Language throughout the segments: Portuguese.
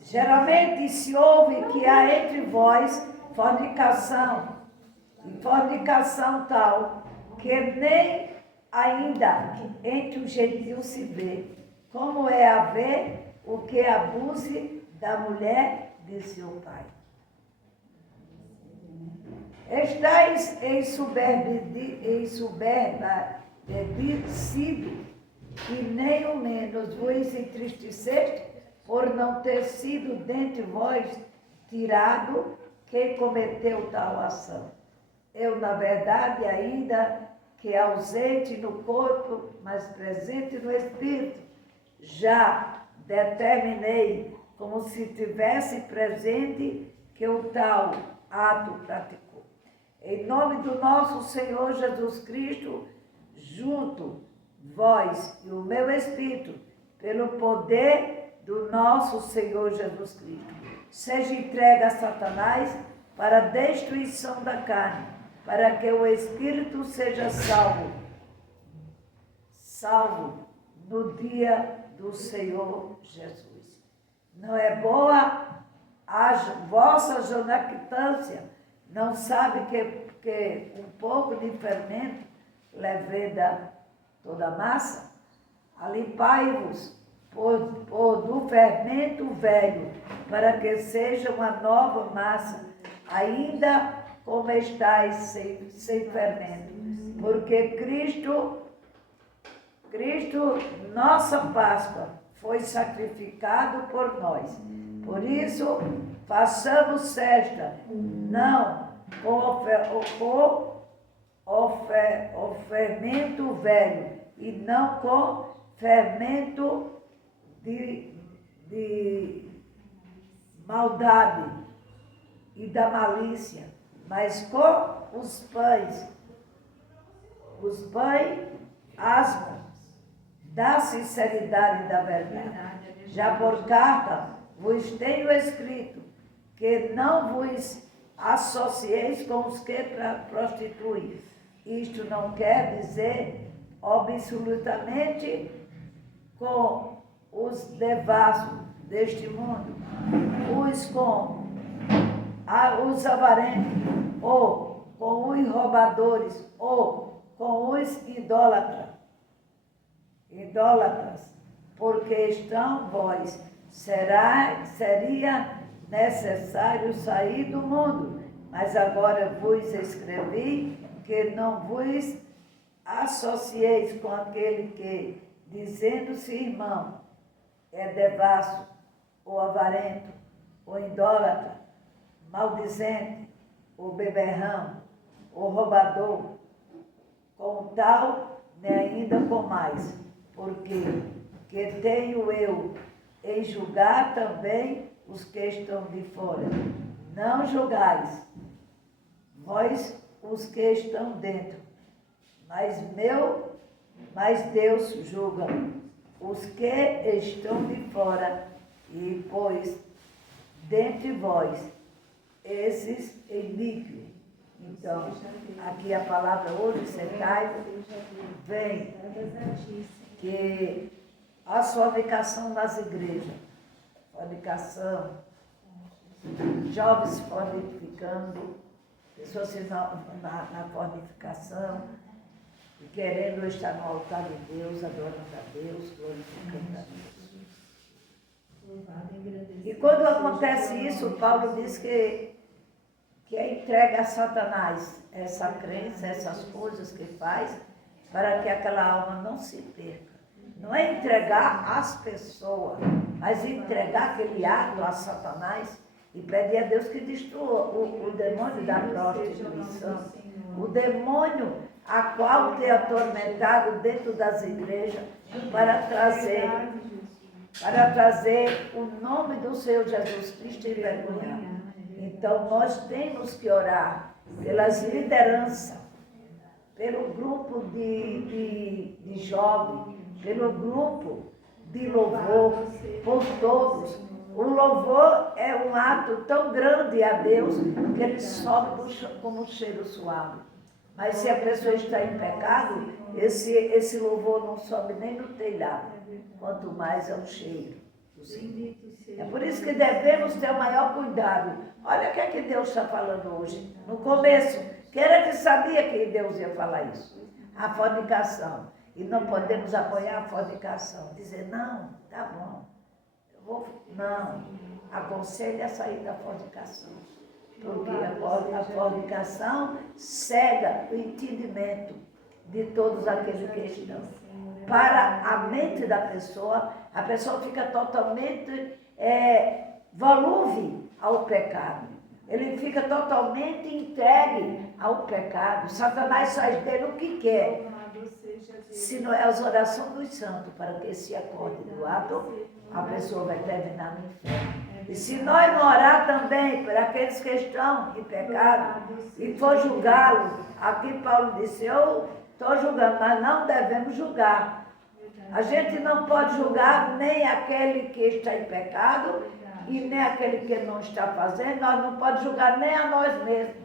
Geralmente se ouve que há entre vós fornicação, e fornicação tal, que nem ainda entre os gentios se vê, como é haver o que abuse da mulher de seu pai. Estais ensoberbecido, e nem o menos vos entristeceste por não ter sido dentre vós tirado quem cometeu tal ação. Eu, na verdade, ainda que ausente no corpo, mas presente no espírito, já determinei, como se tivesse presente, que o tal ato praticou. Em nome do nosso Senhor Jesus Cristo, junto vós e o meu espírito, pelo poder do nosso Senhor Jesus Cristo, seja entregue a Satanás para a destruição da carne, para que o espírito seja salvo no dia do Senhor Jesus. Não é boa a vossa jactância, não sabe que um pouco de fermento leveda toda a massa? Alimpai-vos do fermento velho, para que seja uma nova massa, ainda como estáis sem fermento. Porque Cristo, nossa Páscoa, foi sacrificado por nós. Por isso, façamos festa, não com o fermento velho, e não com fermento de maldade e da malícia, mas com os pães asmos da sinceridade e da verdade. Já por carta vos tenho escrito que não vos associeis com os que prostituem. Isto não quer dizer absolutamente com os devassos deste mundo, os avarentos, ou com os roubadores, ou com os idólatras, porque estão vós, seria necessário sair do mundo, mas agora vos escrevi que não vos associeis com aquele que, dizendo-se irmão, é devasso, ou avarento, ou idólatra, maldizente, ou beberrão, ou roubador, com tal, nem ainda com mais, porque que tenho eu em julgar também os que estão de fora. Não julgais, vós os que estão dentro, mas Deus julga os que estão de fora, e pois dentre vós esses iníquos. Então, aqui a palavra hoje, secai, vem que a fornicação nas igrejas, fornicação, jovens fornificando, pessoas na fornificação, e querendo estar no altar de Deus, adorando a Deus, glorificando a Deus. E quando acontece isso, Paulo diz que é entregue a Satanás essa crença, essas coisas que faz, para que aquela alma não se perca. Não é entregar as pessoas, mas entregar aquele ato a Satanás e pedir a Deus que destrua o demônio da prostituição, o demônio a qual tem atormentado dentro das igrejas para trazer o nome do Senhor Jesus Cristo envergonhado. Então, nós temos que orar pelas lideranças, pelo grupo de jovens, pelo grupo de louvor, por todos. O louvor é um ato tão grande a Deus que ele sobe como um cheiro suave. Mas se a pessoa está em pecado, esse louvor não sobe nem no telhado, quanto mais é o cheiro. do Senhor. É por isso que devemos ter o maior cuidado. Olha o que é que Deus está falando hoje. No começo, quem era que sabia que Deus ia falar isso? A fornicação. E não podemos apoiar a fornicação. Dizer, não, tá bom. Não, aconselho a sair da fornicação. Porque a fornicação cega o entendimento de todos aqueles que estão. Para a mente da pessoa, a pessoa fica totalmente volúvel ao pecado. Ele fica totalmente entregue ao pecado. Satanás faz dele o que quer. Se não é as orações dos santos, para que se acorde do ato, a pessoa vai terminar no inferno. E se nós não orar também por aqueles que estão em pecado e for julgá-los, aqui Paulo disse, eu estou julgando, mas não devemos julgar. A gente não pode julgar nem aquele que está em pecado e nem aquele que não está fazendo, nós não podemos julgar nem a nós mesmos.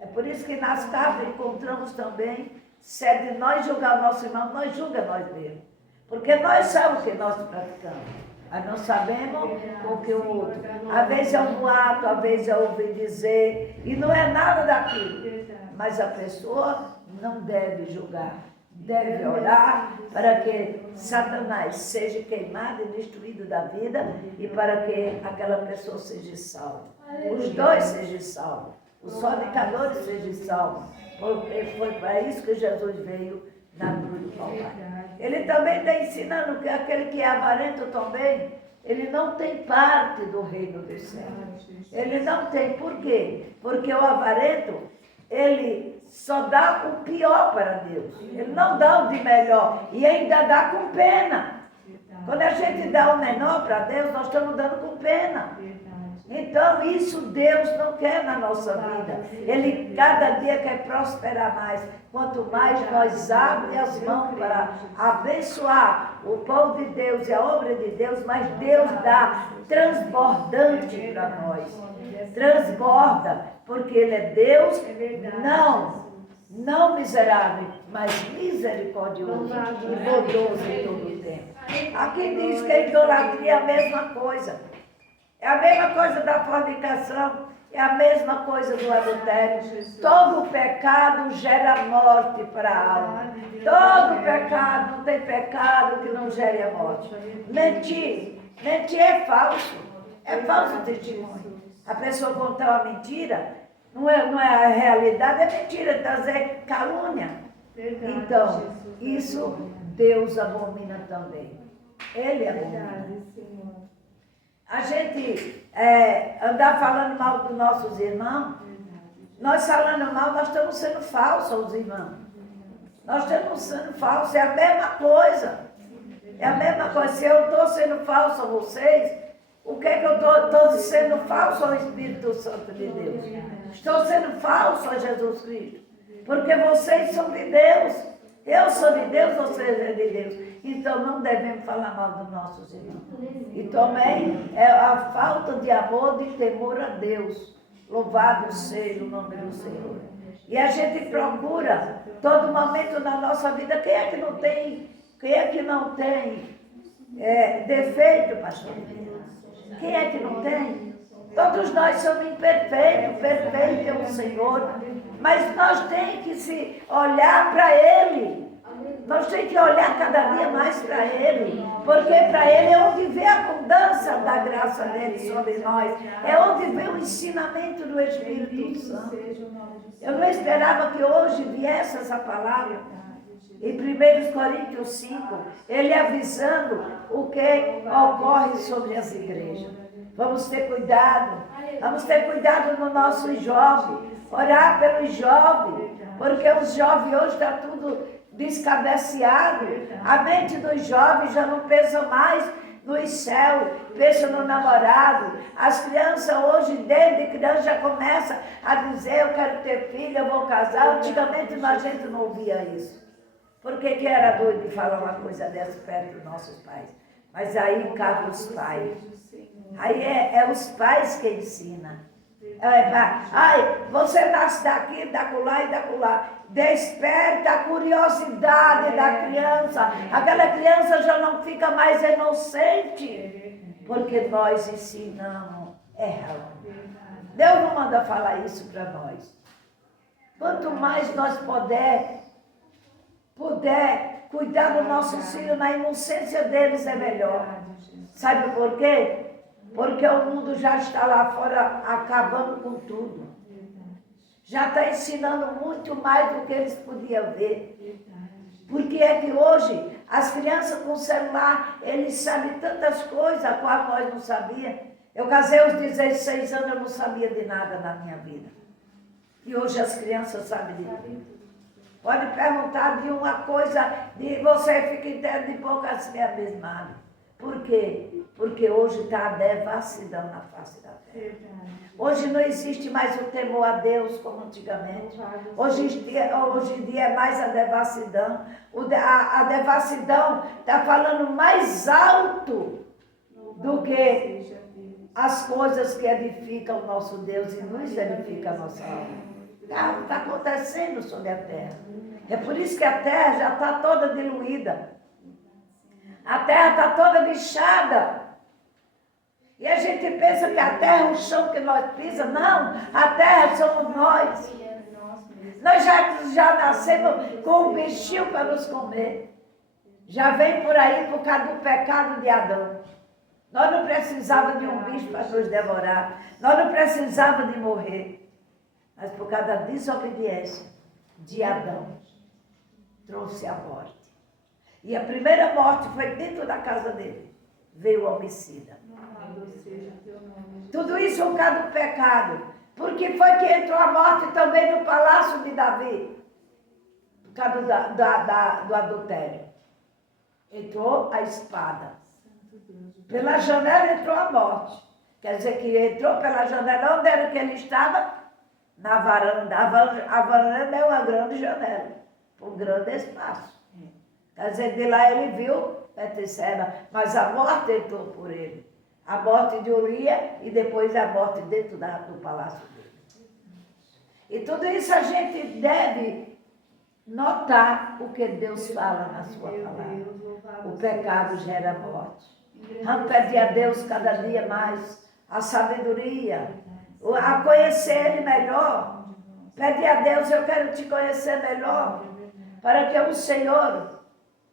É por isso que nas cartas encontramos também, se é de nós julgar o nosso irmão, nós julgamos nós mesmos. Porque nós sabemos o que nós praticamos. Mas não sabemos o que o outro. Às vezes é um boato, às vezes é ouvir dizer, e não é nada daquilo. Mas a pessoa não deve julgar. Deve orar para que Satanás seja queimado e destruído da vida e para que aquela pessoa seja salva. Os dois sejam salvos. Os fornicadores sejam salvos. Porque foi para isso que Jesus veio na cruz do Calvário. Ele também está ensinando que aquele que é avarento também, ele não tem parte do reino dos céus. Ele não tem. Por quê? Porque o avarento, ele só dá o pior para Deus. Ele não dá o de melhor. E ainda dá com pena. Quando a gente dá o menor para Deus, nós estamos dando com pena. Então, isso Deus não quer na nossa vida. Ele cada dia quer prosperar mais. Quanto mais nós abrimos as mãos para abençoar o povo de Deus e a obra de Deus, mais Deus dá transbordante para nós. Transborda, porque Ele é Deus, não miserável, mas misericordioso e bondoso em todo o tempo. Aqui diz que a idolatria é a mesma coisa. É a mesma coisa da fornicação, é a mesma coisa do adultério. Todo pecado gera morte para a alma. Todo pecado, não tem pecado que não gere a morte. Mentir é falso. É falso testemunho. A pessoa contar uma mentira, não é a realidade, é mentira, trazer calúnia. Então, isso Deus abomina também. Ele abomina. A gente andar falando mal dos nossos irmãos, nós falando mal, nós estamos sendo falsos aos irmãos. Nós estamos sendo falsos, é a mesma coisa. É a mesma coisa. Se eu estou sendo falso a vocês, o que é que eu estou sendo falso ao Espírito Santo de Deus? Estou sendo falso a Jesus Cristo. Porque vocês são de Deus. Eu sou de Deus, vocês são de Deus. Então não devemos falar mal dos nossos irmãos. E também é a falta de amor, de temor a Deus. Louvado seja o nome do Senhor. E a gente procura, todo momento na nossa vida, quem é que não tem defeito, pastor? Quem é que não tem? Todos nós somos imperfeitos, perfeito é o Senhor. Mas nós temos que se olhar para Ele. Nós temos que olhar cada dia mais para Ele, porque para Ele é onde vê a abundância da graça dEle sobre nós, é onde vê o ensinamento do Espírito Santo. Eu não esperava que hoje viesse essa palavra. Em 1 Coríntios 5, ele avisando o que ocorre sobre as igrejas. Vamos ter cuidado no nosso jovem, orar pelos jovens, porque os jovens hoje estão tudo descabeceado. A mente dos jovens já não pensa mais nos céus, pensa no namorado. As crianças hoje, desde criança, já começam a dizer, eu quero ter filho, eu vou casar. Antigamente a gente não ouvia isso. Por que era doido de falar uma coisa dessa perto dos nossos pais? Mas aí cabe os pais. Aí é os pais que ensinam. Você nasce daqui, da acolá e da acolá. Desperta a curiosidade da criança. Aquela criança já não fica mais inocente. porque nós ensinamos errando. Deus não manda falar isso para nós. Quanto mais nós puder cuidar dos nossos filhos na inocência deles é melhor. Sabe por quê? Porque o mundo já está lá fora acabando com tudo. Já está ensinando muito mais do que eles podiam ver. Porque é que hoje as crianças com celular, eles sabem tantas coisas a qual nós não sabíamos. Eu casei aos 16 anos, eu não sabia de nada na minha vida. E hoje as crianças sabem de tudo. Pode perguntar de uma coisa, de você fica inteiro de boca assim abismado. Por quê? Porque hoje está a devassidão na face da terra. Hoje não existe mais o temor a Deus como antigamente. Hoje em dia é mais a devassidão. A devassidão está falando mais alto do que as coisas que edificam o nosso Deus e nos edifica a nossa alma. Está acontecendo sobre a terra. É por isso que a terra já está toda diluída. A terra está toda bichada. E a gente pensa que a terra é o chão que nós pisamos. Não, a terra somos nós. Nós já nascemos com um bichinho para nos comer. Já vem por aí por causa do pecado de Adão. Nós não precisávamos de um bicho para nos devorar. Nós não precisávamos de morrer. Mas por causa da desobediência de Adão, trouxe a morte. E a primeira morte foi dentro da casa dele. Veio o homicida. Tudo isso por causa do pecado. Porque foi que entrou a morte também no palácio de Davi. Por causa do adultério. Entrou a espada. Pela janela entrou a morte. Quer dizer que entrou pela janela. Onde era que ele estava? Na varanda. A varanda é uma grande janela. Um grande espaço. Quer dizer, de lá ele viu Betseba, mas a morte entrou por ele. A morte de Uria e depois a morte dentro do palácio dele. E tudo isso a gente deve notar o que Deus fala na sua palavra. O pecado gera morte. Vamos pedir a Deus cada dia mais a sabedoria, a conhecer Ele melhor. Pede a Deus, eu quero te conhecer melhor, para que o Senhor,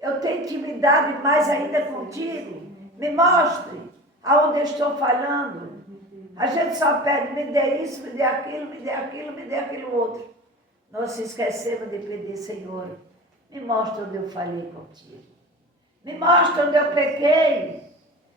eu tenha intimidade mais ainda contigo. Me mostre aonde eu estou falhando. A gente só pede, me dê isso, me dê aquilo, me dê aquilo, me dê aquilo outro. Nós se esquecemos de pedir, Senhor, me mostra onde eu falhei contigo. Me mostra onde eu pequei.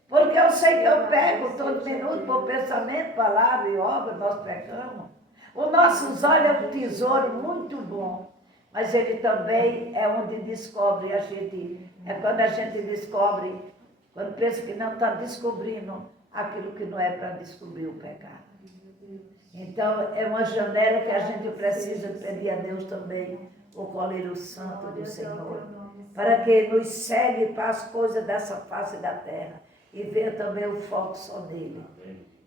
Porque eu sei que eu pego todo minuto por pensamento, palavra e obra, nós pecamos. Os nossos olhos é um tesouro muito bom. Mas ele também é onde descobre a gente. É quando a gente descobre, quando pensa que não está descobrindo aquilo que não é para descobrir o pecado. Então, é uma janela que a gente precisa pedir a Deus também, o colírio santo do Senhor, para que nos segue para as coisas dessa face da terra e veja também o foco só nele.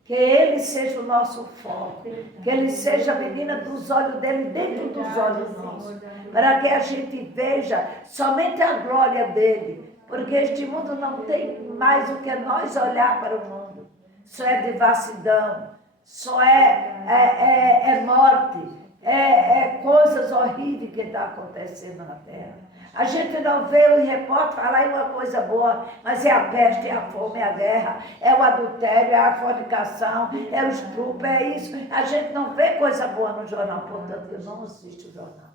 Que ele seja o nosso foco, que ele seja a menina dos olhos dele dentro dos olhos nossos, para que a gente veja somente a glória dele, porque este mundo não tem mais o que nós olhar para o mundo, só é devassidão, só é morte, é coisas horríveis que estão acontecendo na terra. A gente não vê o repórter falar em uma coisa boa, mas é a peste, é a fome, é a guerra, é o adultério, é a fornicação, é o estupro, é isso. A gente não vê coisa boa no jornal, portanto eu não assisto o jornal.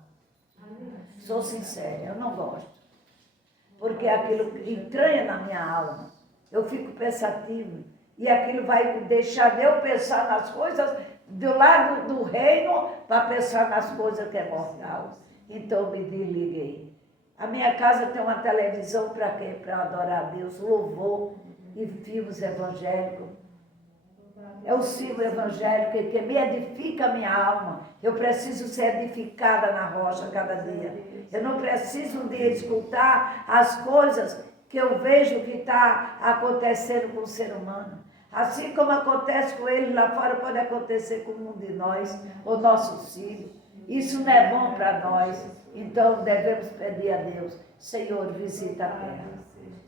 Sou sincera, eu não gosto. Porque aquilo entranha na minha alma. Eu fico pensativo e aquilo vai deixar eu pensar nas coisas do lado do reino para pensar nas coisas que é mortal. Então me desliguei. A minha casa tem uma televisão para quê? Para adorar a Deus, louvor e filmes evangélicos. É o filme evangélico que me edifica a minha alma. Eu preciso ser edificada na rocha cada dia. Eu não preciso de escutar as coisas que eu vejo que está acontecendo com o ser humano. Assim como acontece com ele lá fora, pode acontecer com um de nós, os nossos filhos. Isso não é bom para nós. Então devemos pedir a Deus, Senhor, visita a terra.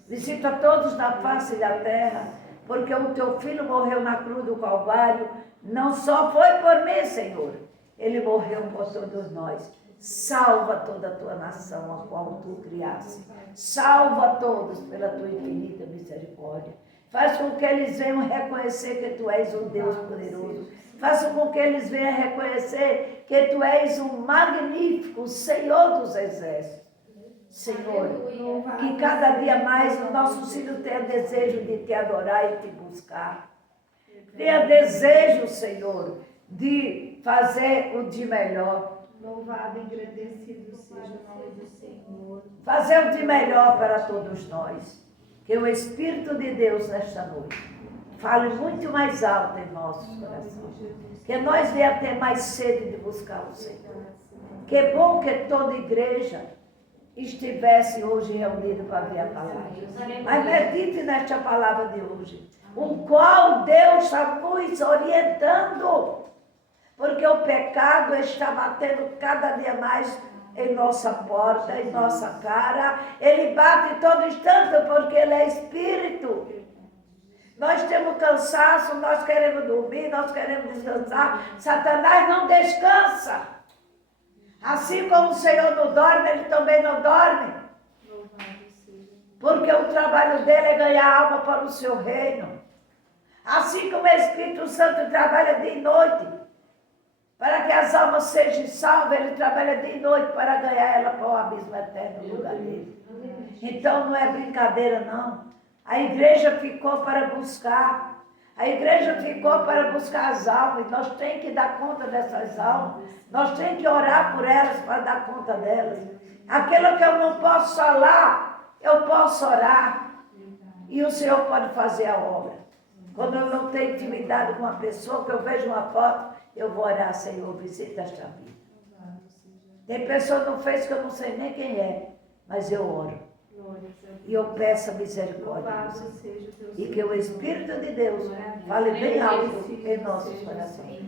Visita todos na face da terra. porque o teu filho morreu na cruz do Calvário, não só foi por mim, Senhor, ele morreu por todos nós. Salva toda a tua nação, a qual tu criaste. Salva todos pela tua infinita misericórdia. Faz com que eles venham reconhecer que tu és um Deus poderoso. Faça com que eles venham reconhecer que tu és um magnífico Senhor dos exércitos. Senhor, que cada dia mais o nosso filho tenha desejo de te adorar e te buscar. Tenha desejo, Senhor, de fazer o de melhor. Louvado e agradecido seja o nome do Senhor. Fazer o de melhor para todos nós. Que o Espírito de Deus nesta noite fale muito mais alto em nossos corações. Que nós venhamos ter mais sede de buscar o Senhor. Que bom que toda igreja estivesse hoje reunida para ver a palavra. Mas medite nesta palavra de hoje, o qual Deus está nos orientando, porque o pecado está batendo cada dia mais em nossa porta, em nossa cara. Ele bate todo instante porque ele é espírito. Nós temos cansaço, nós queremos dormir, nós queremos descansar. Satanás não descansa. Assim como o Senhor não dorme, ele também não dorme. Porque o trabalho dele é ganhar alma para o seu reino. Assim como o Espírito Santo trabalha dia e noite, para que as almas sejam salvas, ele trabalha dia e noite para ganhar ela para o abismo eterno no lugar dele. Então não é brincadeira não. A igreja ficou para buscar. A igreja ficou para buscar as almas. Nós temos que dar conta dessas almas. Nós temos que orar por elas para dar conta delas. Aquilo que eu não posso falar, eu posso orar. E o Senhor pode fazer a obra. Quando eu não tenho intimidade com uma pessoa, que eu vejo uma foto, eu vou orar, Senhor, visita esta vida. Tem pessoa que não fez que eu não sei nem quem é, mas eu oro. E eu peço a misericórdia do Senhor. E que o Espírito de Deus fale bem alto em nossos corações.